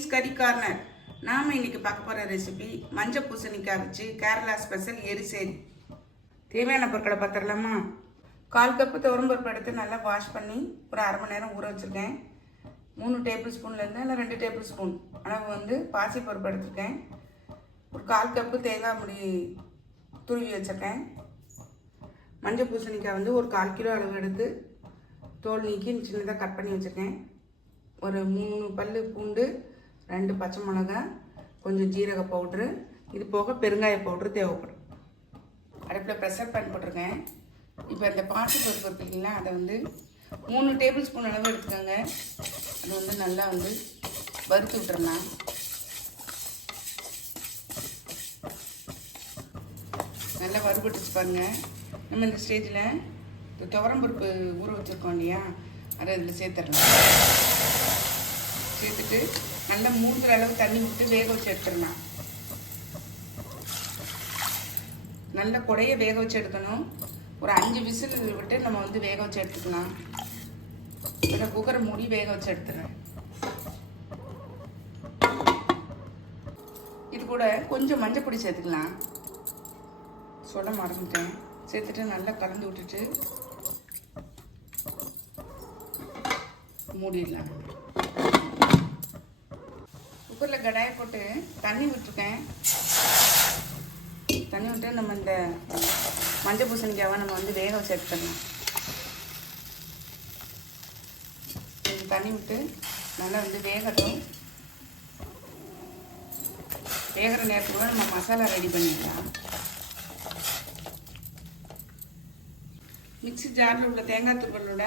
சுனிஸ் கறி கார்னர். நாம் இன்னைக்கு பார்க்க போகிற ரெசிபி மஞ்சள் பூசணிக்காய் வச்சு கேரளா ஸ்பெஷல் எரிசேரி. தேவையான பொருட்களை பார்த்துடலாமா? 1/4 கப்பு துவரம்பருப்பு எடுத்து நல்லா வாஷ் பண்ணி ஒரு அரை மணி நேரம் ஊற வச்சுருக்கேன். 3 டேபிள் ஸ்பூன்லேருந்து இல்லை 2 டேபிள் ஸ்பூன் அளவு பாசிப்பருப்பு எடுத்துருக்கேன். ஒரு 1/4 கப்பு தேங்காய் முடி துருவி வச்சுருக்கேன். மஞ்சள் பூசணிக்காய் ஒரு 1/4 கிலோ அளவு எடுத்து தோல் நீக்கி சின்னதாக கட் பண்ணி வச்சுருக்கேன். ஒரு 3 பல்லு பூண்டு, 2 பச்சை மிளகாய், கொஞ்சம் ஜீரக பவுட்ரு, இது போக பெருங்காய பவுட்ரு தேவைப்படும். அடுப்பில் ப்ரெஷர் பேன் போட்டிருக்கேன். இப்போ இந்த பாசிப்பருப்பு இருக்குங்களா, அதை 3 டேபிள் ஸ்பூன் அளவு எடுத்துக்கோங்க. அது நல்லா வறுத்து விட்டுறலாம். நல்லா வறுபட்டுச்சு பாருங்கள். நம்ம இந்த ஸ்டேஜில் இந்த துவரம்பருப்பு ஊற வச்சுருக்கோம் இல்லையா, அதை இதில் சேர்த்துடலாம். சேர்த்துட்டு நல்லா மூழ்கிற அளவு தண்ணி விட்டு வேக வச்சு எடுத்துடலாம். நல்லா குடைய வேக வச்சு எடுக்கணும். ஒரு 5 விசில் விட்டு நம்ம வேக வச்சு எடுத்துக்கலாம். இப்போ குக்கரை மூடி வேக வச்சு எடுத்துடுறேன். இது கூட கொஞ்சம் மஞ்சள் பொடி சேர்த்துக்கலாம். சொல்ல மறந்துட்டேன். சேர்த்துட்டு நல்லா கலந்து விட்டுட்டு மூடிடலாம். குக்கரில் கடாயை போட்டு தண்ணி விட்டுருக்கேன். தண்ணி விட்டு நம்ம இந்த மஞ்சள் பூசணிக்காவை நம்ம வேக வச்சு எடுத்துடலாம். தண்ணி விட்டு நல்லா வேகட்டும். வேகிற நேரத்துக்குள்ள நம்ம மசாலா ரெடி பண்ணிடலாம். மிக்ஸி ஜாரில் உள்ள தேங்காய் துருவலோட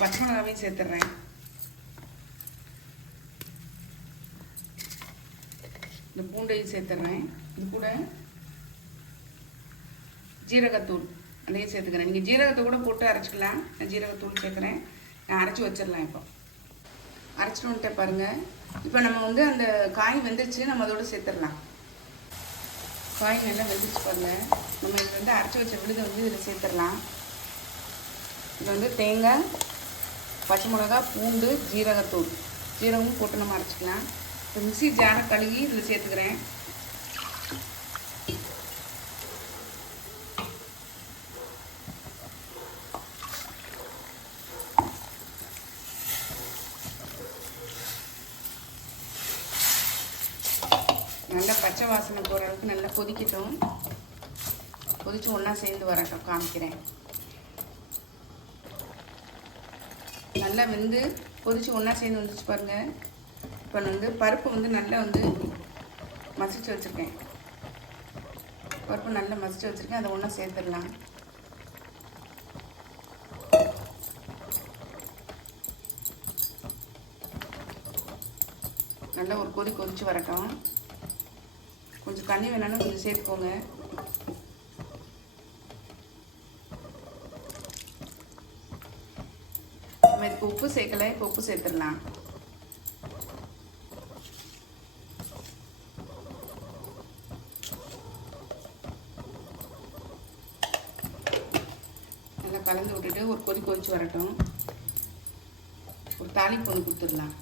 பச்சை மிளகாவையும் சேர்த்துட்றேன். இந்த பூண்டையும் சேர்த்துட்றேன். இது கூட ஜீரகத்தூள் அதையும் சேர்த்துக்கிறேன். நீங்கள் ஜீரகத்தை கூட போட்டு அரைச்சிக்கலாம். நான் ஜீரகத்தூள் சேர்க்குறேன். நான் அரைச்சி வச்சிடலாம். இப்போ அரைச்சிட்டு வந்துட்டேன் பாருங்கள். இப்போ நம்ம அந்த காய் வெந்துச்சு, நம்ம அதோடு சேர்த்துடலாம். காய் நல்லா வெந்துச்சு பாருங்கள். நம்ம இது அரைச்சி வச்ச விழுதை இதில் சேர்த்துடலாம். இது தேங்காய், பச்சை மிளகா, பூண்டு, ஜீரகத்தூள், ஜீரகமும் போட்டு நம்ம அரைச்சிக்கலாம். இப்போ மிக்ஸி ஜாரை கழுவி இதில் சேர்த்துக்கிறேன். நல்லா பச்சை வாசனை போகிற அளவுக்கு நல்லா கொதிக்கட்டும். கொதித்து ஒன்றா சேர்ந்து வரட்டும், காமிக்கிறேன். நல்லா கொதித்து ஒன்றா சேர்ந்து வந்துச்சு பாருங்கள். இப்போ பருப்பு நல்லா மசிச்சு வச்சுருக்கேன். பருப்பு நல்லா மசிச்சு வச்சுருக்கேன். அதை ஒன்றா சேர்த்துடலாம். நல்லா ஒரு கொதிச்சு வரட்டும். கொஞ்சம் தண்ணி வேணாலும் கொஞ்சம் சேர்த்துக்கோங்க. நம்ம இதுக்கு உப்பு சேர்க்கலை. இப்போ உப்பு சேர்த்துடலாம். நல்லா கலந்து விட்டுட்டு ஒரு கொதிச்சு வரட்டும். ஒரு தாளிப்பு ஒன்று கொடுத்துடலாம்.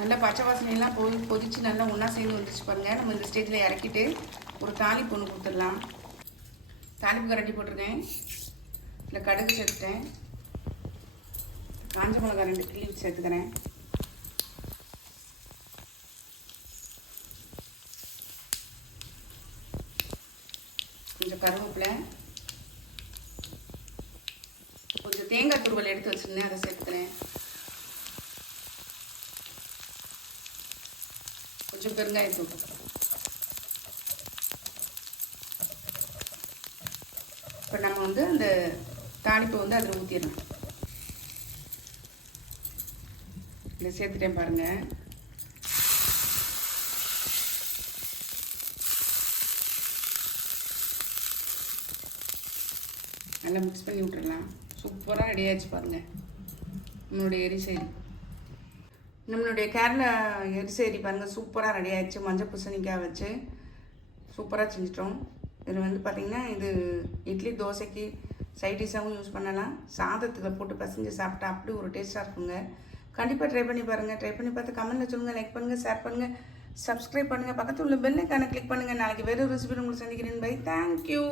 நல்லா பச்சை வாசனையெல்லாம் கொதிச்சு நல்லா ஒன்றா சேர்ந்து வந்துச்சு பாருங்கள். நம்ம இந்த ஸ்டேஜில் இறக்கிட்டு ஒரு தாளிப்பு ஒன்று கொடுத்துடலாம். தாளிப்பு கரண்டி போட்டிருக்கேன். இல்லை கடுகு சேர்த்துட்டேன். காஞ்ச மிளகா 2 கிள்ளி சேர்த்துக்கிறேன். கொஞ்சம் கருவேப்பிலை, கொஞ்சம் தேங்காய் துருவல் எடுத்து வச்சுருந்தேன், அதை சேர்த்துக்கிறேன். கொஞ்சம் பெருங்காயத்தூள். இப்போ நம்ம அந்த தாளிப்பை அதில் ஊற்றிடலாம். இதை சேர்த்துட்டேன் பாருங்கள். நல்லா மிக்ஸ் பண்ணி விட்டுடலாம். சூப்பராக ரெடி ஆகிடுச்சு பாருங்கள் நம்மளுடைய எரிசேரி. நம்மளுடைய கேரளா எரிசேரி பாருங்கள் சூப்பராக ரெடி ஆகிடுச்சு. மஞ்சள் பூசணிக்காய் வச்சு சூப்பராக செஞ்சிட்டோம். இதில் பார்த்திங்கன்னா இது இட்லி தோசைக்கு சைட் டிஷ்ஷாகவும் யூஸ் பண்ணலாம். சாதத்தில் போட்டு பசஞ்சு சாப்பிட்டா அப்படி ஒரு டேஸ்ட்டாக இருக்குங்க. கண்டிப்பாக ட்ரை பண்ணி பாருங்கள். ட்ரை பண்ணி பார்த்து கமெண்ட்டில் சொல்லுங்கள், லைக் பண்ணுங்கள், ஷேர் பண்ணுங்கள், சப்ஸ்கிரைப் பண்ணுங்கள், பக்கத்தில் உள்ள பெல் ஐக்கானை கிளிக் பண்ணுங்கள். நாளைக்கு வேறு ஒரு ரெசிபி உங்களுக்கு சந்திக்கிறேன். Bye, thank you.